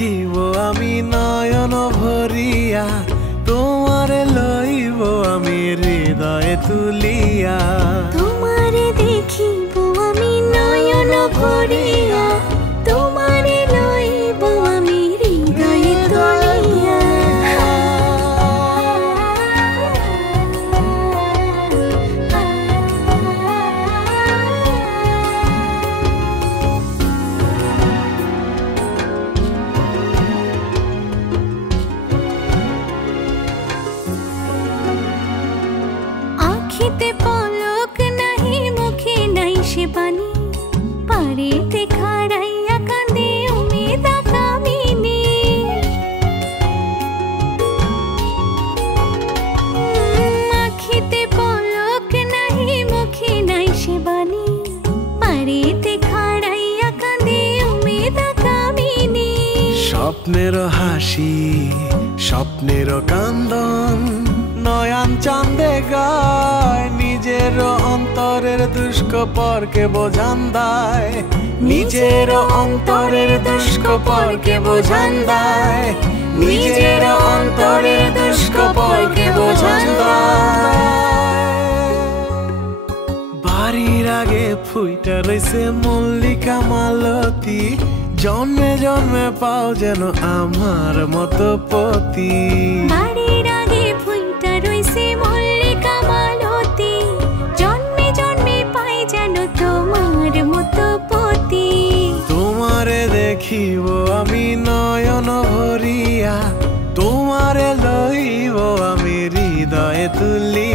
দেখিব আমি নয়ন ভরিয়া, তোমারে লইব আমি হৃদয়ে তুলিয়া। তোমারে দেখিব আমি নয়ন ভরিয়া, তোমারে লইব আমি হৃদয়ে তুলিয়া। আখিতে পলক নাহি, মুখে নাই সে বাণী, পারেতে খাড়াইয়া কাঁদে উমেদা কামিনী। আখিতে পলক নাহি, মুখে নাই সে বাণী, পারেতে খাড়াইয়া কাঁদে উমেদা কামিনী। স্বপ্নের হাসি স্বপ্নের কান্দন, নয়ন চাঁদে গায় নিজের অন্তরের দুষ্কপরকে বোঝান দেয়, নিজের অন্তরের দুষ্কপরকে বোঝান দেয়, নিজের অন্তরের দুষ্কপরকে বোঝান দেয়। বাড়ির আগে ফুইটা রইছে মল্লিকা মালতী, জন্মে জন্মে পাও যেন আমার মতো পতি। বাড়ির আগে ফুইটা রইছে মল্লিকা মালতী, জন্মে জন্মে পাই যেন তোমার মতো পতি। তোমারে দেখিব আমি নয়ন ভরিয়া, তোমারে লইব আমি হৃদয়ে তুলি।